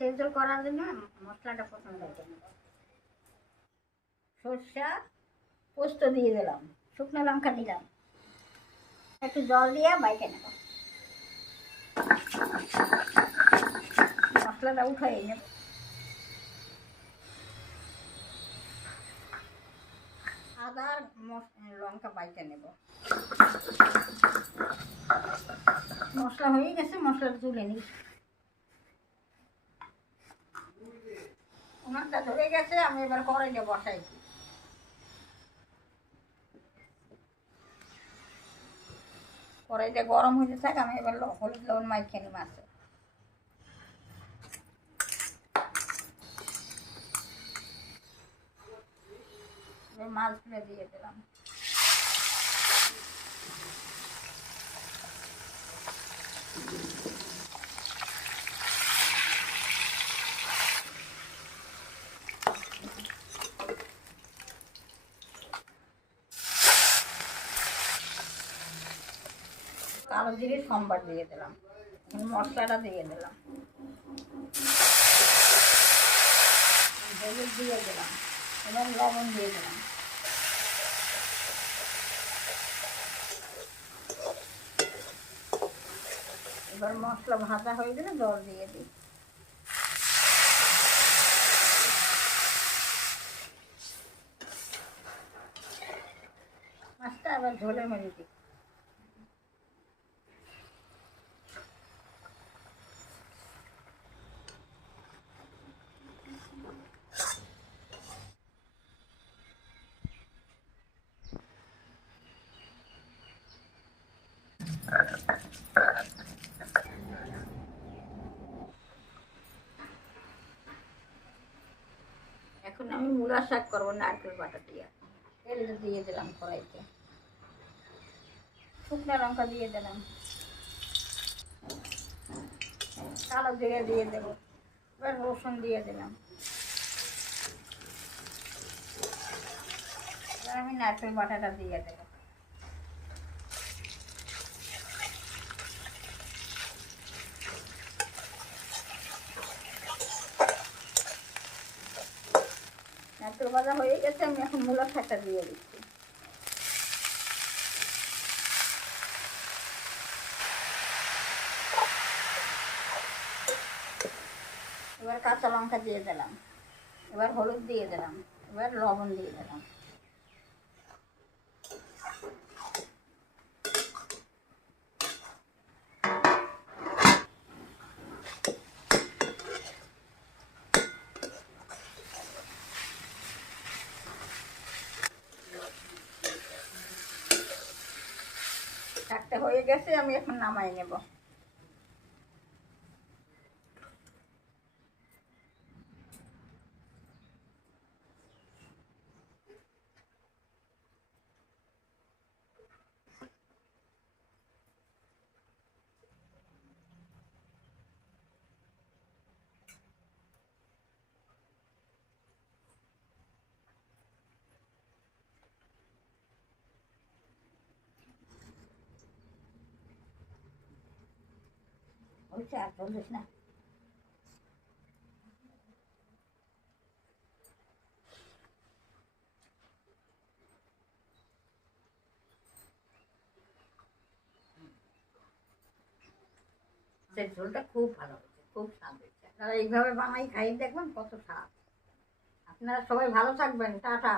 মাছের ঝোল করার জন্য মশলাটা প্রথমে নেব সরষা পোস্ত দিয়ে দিলাম, শুকনো লঙ্কা দিলাম। একটু জল দিয়ে বাইটে নেব। মশলাটা উঠাই নেব। আদা লঙ্কা বাইটে নেব। মশলা হয়ে গেছে মশলাটা তুলে নিই। ওনারটা ধরে গেছে, আমি এবার কড়াইটা বসাই দিই। কড়াইটা গরম হতে থাক, আমি এবার হলুদ লবণ মাইখে নিই মাছে মাছগুলো দিয়ে দিলাম জিরে সম্বার দিয়ে দিলাম। মশলাটা দিয়ে দিলাম। হলুদ দিয়ে দিলাম এবং লবণ দিয়ে দিলাম। এবার মশলা ভাজা হয়ে গেলে জল দিয়ে দিই। মাছটা আবার ঝোলে মেরে দিই। এখন আমি মূলা শাক করব, নারকেল বাটা দিয়ে। তেল দিয়ে দিলাম কড়াইতে। শুকনো লঙ্কা দিয়ে দিলাম। কালো জিরে দিয়ে দেবো। এবার রসুন দিয়ে দিলাম। এবার আমি নারকেল বাটাটা দিয়ে দেবো। নারকেল ভাজা হয়ে গেছে, আমি এখন মূলা শাকটা দিয়ে দিচ্ছি। এবার কাঁচা লঙ্কা দিয়ে দিলাম। এবার হলুদ দিয়ে দিলাম। এবার লবণ দিয়ে দিলাম। শাকটা হয়ে গেছে আমি এখন নামাই নেব। হয়েছে আর চল্লিশ না। সেই ঝোলটা খুব ভালো হয়েছে, খুব স্বাদ হয়েছে। এইভাবে বানাই, খাই, দেখবেন কত স্বাদ। আপনারা সবাই ভালো থাকবেন, টাটা।